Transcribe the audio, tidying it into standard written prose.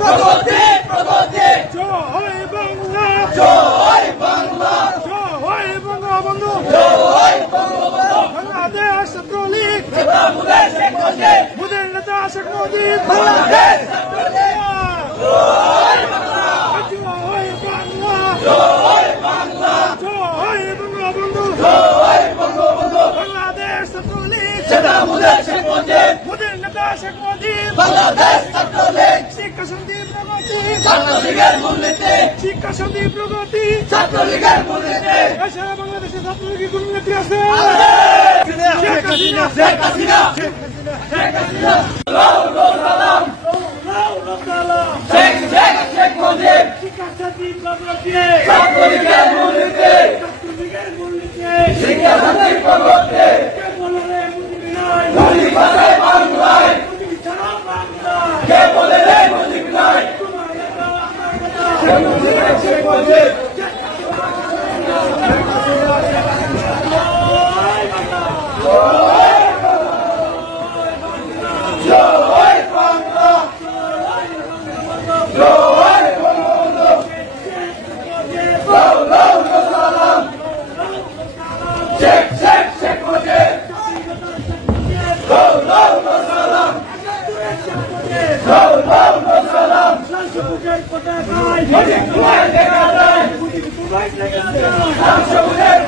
প্রগতি প্রগতি জয় বাংলা জয় বাংলা জয় বঙ্গবন্ধু জয় বঙ্গবন্ধু বাংলাদেশ ছাত্রলীগ নেতা মুজিব শেখ মুজিব মুজিব নেতা শেখ মুজিব বাংলাদেশ ছাত্রলীগ জয় বাংলা জয় বাংলা জয় বাংলা জয় বঙ্গবন্ধু জয় বঙ্গবন্ধু বাংলাদেশ ছাত্রলীগ নেতা মুজিব শেখ মুজিব মুজিব নেতা শেখ মুজিব বাংলাদেশ ছাত্রলীগ শিক্ষা শান্তি প্রগতি ছাত্রলীগের মূলনীতি শিক্ষা শান্তি প্রগতি ছাত্রলীগের মূলনীতি সারা বাংলাদেশে ছাত্রলীগের কোন নেত্রী আছে শেখ হাসিনা শেখ হাসিনা শেখ হাসিনা সালাম শেখ শেখ শেখ মুজিব শিক্ষা শান্তি প্রগতি ছাত্রলীগের মূলনীতি শিক্ষা শান্তি প্রগতি মুজিব আছে বাংলায় কে বলে রে মুজিব নাই শেখ মুজিব শেখ মুজিব জয় বাংলা জয় বঙ্গবন্ধু সালাম শেখ শেখ শেখ মুজিব সালাম সালাম মুজিব তোমায় দেখা যায় সবুজের